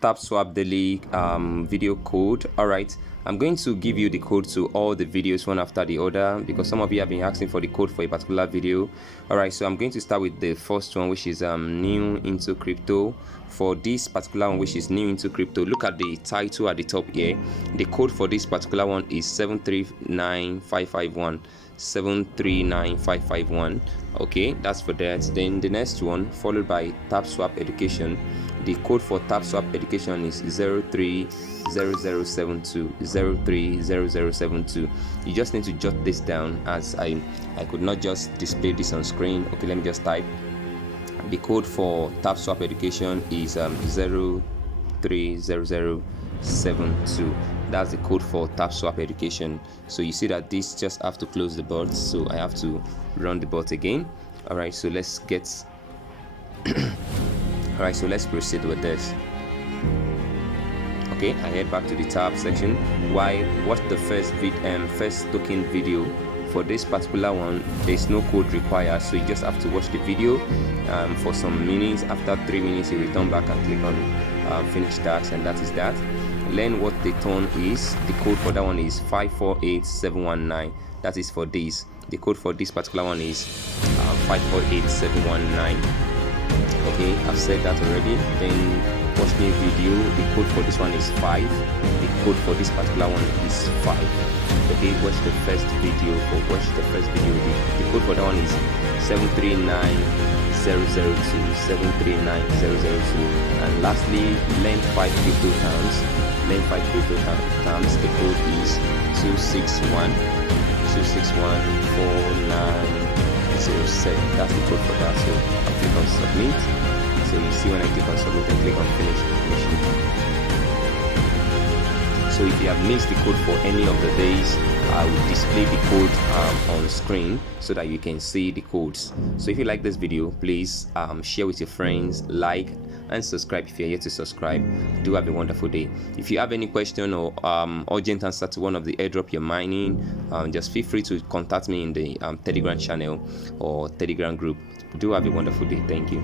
Tapswap daily video code. All right, I'm going to give you the code to all the videos one after the other because some of you have been asking for the code for a particular video. All right, so I'm going to start with the first one, which is new into crypto. For this particular one, which is new into crypto, look at the title at the top here. The code for this particular one is 739551. 739551. Okay, that's for that. Then the next one, followed by Tapswap Education. The code for Tapswap Education is 030072. 030072. You just need to jot this down, as I could not just display this on screen. Okay, let me just type. The code for Tapswap Education is 030072. That's the code for Tapswap Education. So you see that this just have to close the bot, so I have to run the bot again. All right, so let's get all right, so let's proceed with this. Okay, I head back to the tab section. What's the first token video? For this particular one, there's no code required, so you just have to watch the video for some minutes. After 3 minutes, you return back and click on finish task, and that is that. Learn what the tone is. The code for that one is 548719. That is for this. The code for this particular one is 548719. Okay, I've said that already. Then watch the video. The code for this one is 5. The code for this particular one is 5. Okay, watch the first video. The code for that one is 739002. 739002. And lastly, learn 5 crypto terms. Learn 5 crypto terms. The code is 2614907. That's the code for that. So I'll click on submit. So you see when I click on submit and click on finish. So if you have missed the code for any of the days, I will display the code on screen so that you can see the codes. So if you like this video, please share with your friends, like and subscribe if you're yet to subscribe. Do have a wonderful day. If you have any question or urgent answer to one of the airdrop you're mining, just feel free to contact me in the Telegram channel or Telegram group. Do have a wonderful day. Thank you.